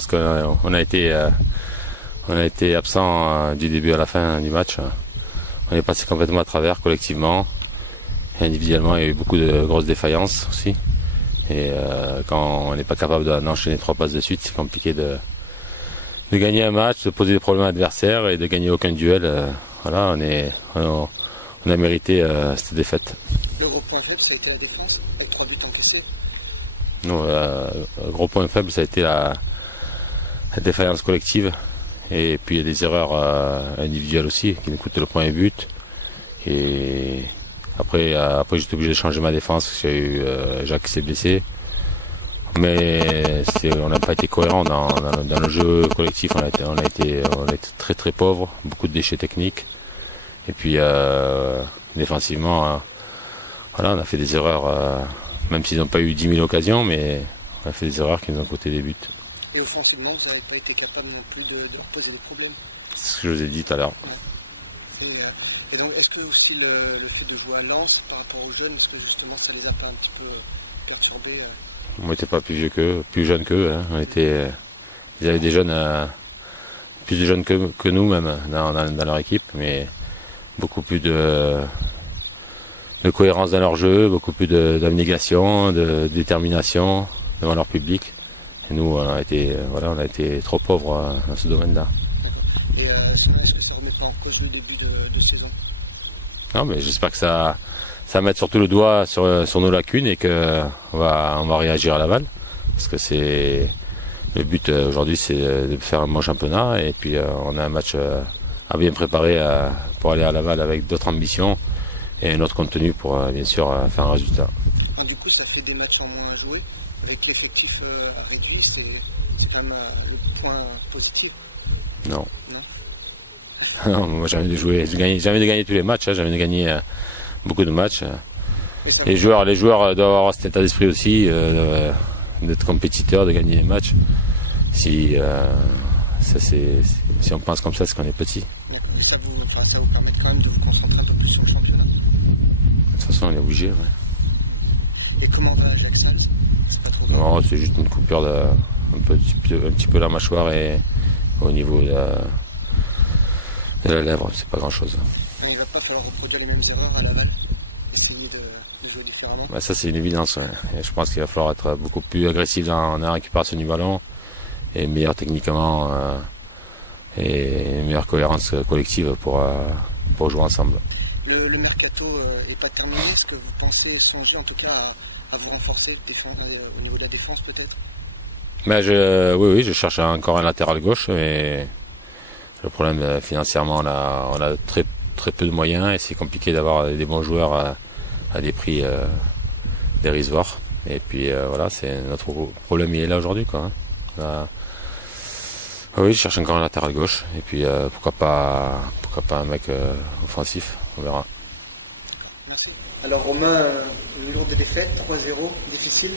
parce qu'on a été absent du début à la fin du match. On est passé complètement à travers collectivement. Et individuellement, il y a eu beaucoup de grosses défaillances aussi. Et quand on n'est pas capable d'enchaîner 3 passes de suite, c'est compliqué de gagner un match, de poser des problèmes à l'adversaire et de gagner aucun duel. Voilà, on a mérité cette défaite. Le gros point faible, ça a été la défense, avec 3 buts encaissés. Non, le gros point faible, ça a été la défaillance collective. Et puis il y a des erreurs individuelles aussi qui nous coûtent le premier but. Et après j'étais obligé de changer ma défense parce qu'il y a eu Jacques qui s'est blessé. Mais on n'a pas été cohérent dans le jeu collectif. On a été très très pauvre, beaucoup de déchets techniques. Et puis défensivement, voilà, on a fait des erreurs, même s'ils n'ont pas eu 10 000 occasions, mais on a fait des erreurs qui nous ont coûté des buts. Et offensivement, vous n'avez pas été capable non plus de reposer le problème. C'est ce que je vous ai dit tout à l'heure. Et donc, est-ce que aussi le fait de jouer à Lens par rapport aux jeunes, est-ce que justement ça les a pas un petit peu perturbés On n'était pas plus jeunes qu'eux. Hein. Ils avaient des jeunes, plus de jeunes que nous même dans leur équipe, mais beaucoup plus de cohérence dans leur jeu, beaucoup plus d'abnégation, de détermination devant leur public. Et nous, on a été trop pauvres dans ce domaine-là. Et est-ce que ça ne remet pas en cause le début de saison? Non, mais j'espère que ça va mettre surtout le doigt sur nos lacunes et qu'on va réagir à Laval. Parce que le but aujourd'hui, c'est de faire un bon championnat. Et puis on a un match à bien préparer pour aller à Laval avec d'autres ambitions et un autre contenu pour bien sûr faire un résultat. Alors, du coup, ça fait des matchs en moins à jouer. Avec l'effectif réduit, c'est quand même le point positif. Non. Non, moi j'ai envie de jouer. J'ai envie de gagner tous les matchs. J'ai envie de gagner beaucoup de matchs. Les joueurs doivent avoir cet état d'esprit aussi, d'être compétiteurs, de gagner les matchs. Si on pense comme ça, c'est qu'on est petit. Ça vous permet quand même de vous concentrer un peu plus sur le championnat. De toute façon, on est obligé. Ouais. Et comment va Jackson? Non, c'est juste une coupure un petit peu la mâchoire et au niveau de la lèvre, c'est pas grand chose. Il ne va pas falloir reproduire les mêmes erreurs à Laval, essayer de jouer différemment. Bah ça c'est une évidence, ouais. Et je pense qu'il va falloir être beaucoup plus agressif dans la récupération du ballon et meilleur techniquement et une meilleure cohérence collective pour jouer ensemble. Le mercato n'est pas terminé, est-ce que vous pensez songer en tout cas à vous renforcer au niveau de la défense peut-être? Oui, je cherche encore un latéral gauche, mais le problème financièrement, on a très, très peu de moyens et c'est compliqué d'avoir des bons joueurs à des prix dérisoires. Et puis voilà, c'est notre problème, il est là aujourd'hui, quoi. Oui, je cherche encore un latéral gauche et puis pourquoi pas un mec offensif, on verra. Merci. Alors Romain, une lourde défaite, 3-0, difficile?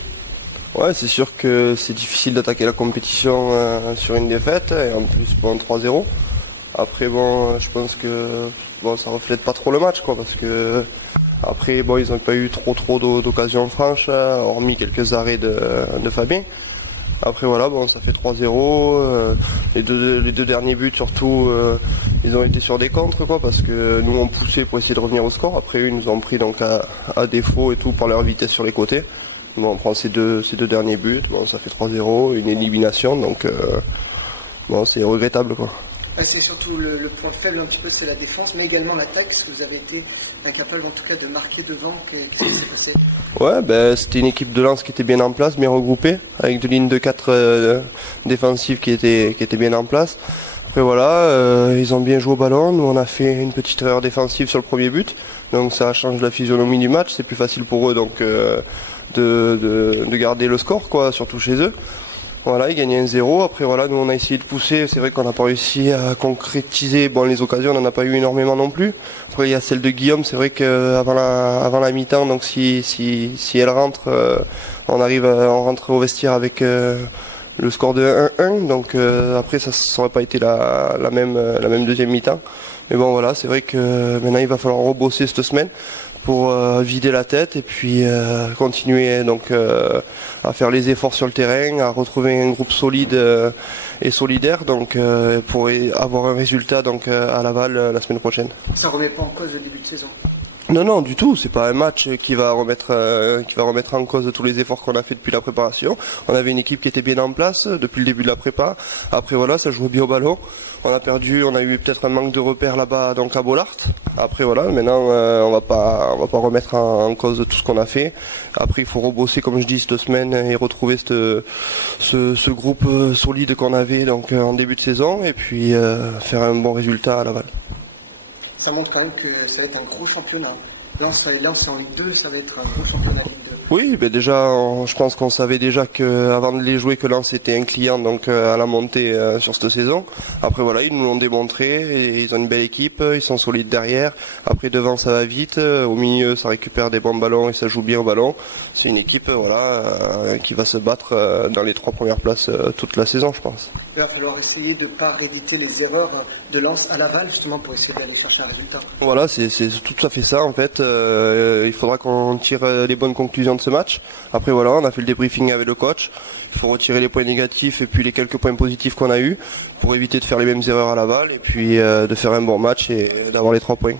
Ouais, c'est sûr que c'est difficile d'attaquer la compétition sur une défaite et en plus 3-0. Après je pense que ça reflète pas trop le match, quoi, parce que après ils n'ont pas eu trop d'occasions franches, hormis quelques arrêts de Fabien. Après voilà, ça fait 3-0. Les deux derniers buts surtout, ils ont été sur des contres, quoi, parce que nous on poussait pour essayer de revenir au score. Après eux, ils nous ont pris donc à défaut et tout par leur vitesse sur les côtés. On prend ces deux derniers buts, ça fait 3-0, une élimination, donc c'est regrettable, quoi. C'est surtout le point faible un petit peu, c'est la défense, mais également l'attaque. Est-ce que vous avez été incapable en tout cas de marquer devant? Qu'est-ce qui s'est passé? Ouais, c'était une équipe de Lens qui était bien en place, bien regroupée, avec deux lignes de 4 défensives qui étaient bien en place. Après voilà, ils ont bien joué au ballon, nous on a fait une petite erreur défensive sur le premier but, donc ça change la physionomie du match, c'est plus facile pour eux donc de garder le score, quoi, surtout chez eux. Voilà, ils gagnaient 1-0. Après voilà, nous on a essayé de pousser. C'est vrai qu'on n'a pas réussi à concrétiser. Les occasions, on n'en a pas eu énormément non plus. Après il y a celle de Guillaume. C'est vrai qu'avant la mi-temps, donc si elle rentre, on rentre au vestiaire avec le score de 1-1. Donc après ça n'aurait pas été la même deuxième mi-temps. Mais bon voilà, c'est vrai que maintenant il va falloir rebosser cette semaine pour vider la tête et puis continuer donc à faire les efforts sur le terrain, à retrouver un groupe solide et solidaire donc pour avoir un résultat donc à Laval la semaine prochaine. Ça remet pas en cause le début de saison? Non, du tout. C'est pas un match qui va remettre en cause tous les efforts qu'on a fait depuis la préparation. On avait une équipe qui était bien en place depuis le début de la prépa. Après voilà, ça jouait bien au ballon. On a eu peut-être un manque de repères là-bas donc à Bollaert. Après voilà, maintenant on va pas remettre en cause tout ce qu'on a fait. Après il faut rebosser comme je dis cette semaine et retrouver ce groupe solide qu'on avait donc en début de saison et puis faire un bon résultat à Laval. Ça montre quand même que ça va être un gros championnat. Lens en Ligue 2, ça va être un gros championnat Ligue 2. Oui, déjà, je pense qu'on savait déjà qu'avant de les jouer, que Lens était un client donc à la montée sur cette saison. Après voilà, ils nous l'ont démontré, et ils ont une belle équipe, ils sont solides derrière. Après devant, ça va vite, au milieu, ça récupère des bons ballons et ça joue bien au ballon. C'est une équipe qui va se battre dans les 3 premières places toute la saison, je pense. Il va falloir essayer de ne pas rééditer les erreurs de Lens à Laval, justement pour essayer d'aller chercher un résultat. Voilà, c'est tout à fait ça en fait. Il faudra qu'on tire les bonnes conclusions de ce match. Après voilà, on a fait le débriefing avec le coach. Il faut retirer les points négatifs et puis les quelques points positifs qu'on a eus pour éviter de faire les mêmes erreurs à Laval et puis de faire un bon match et d'avoir les 3 points.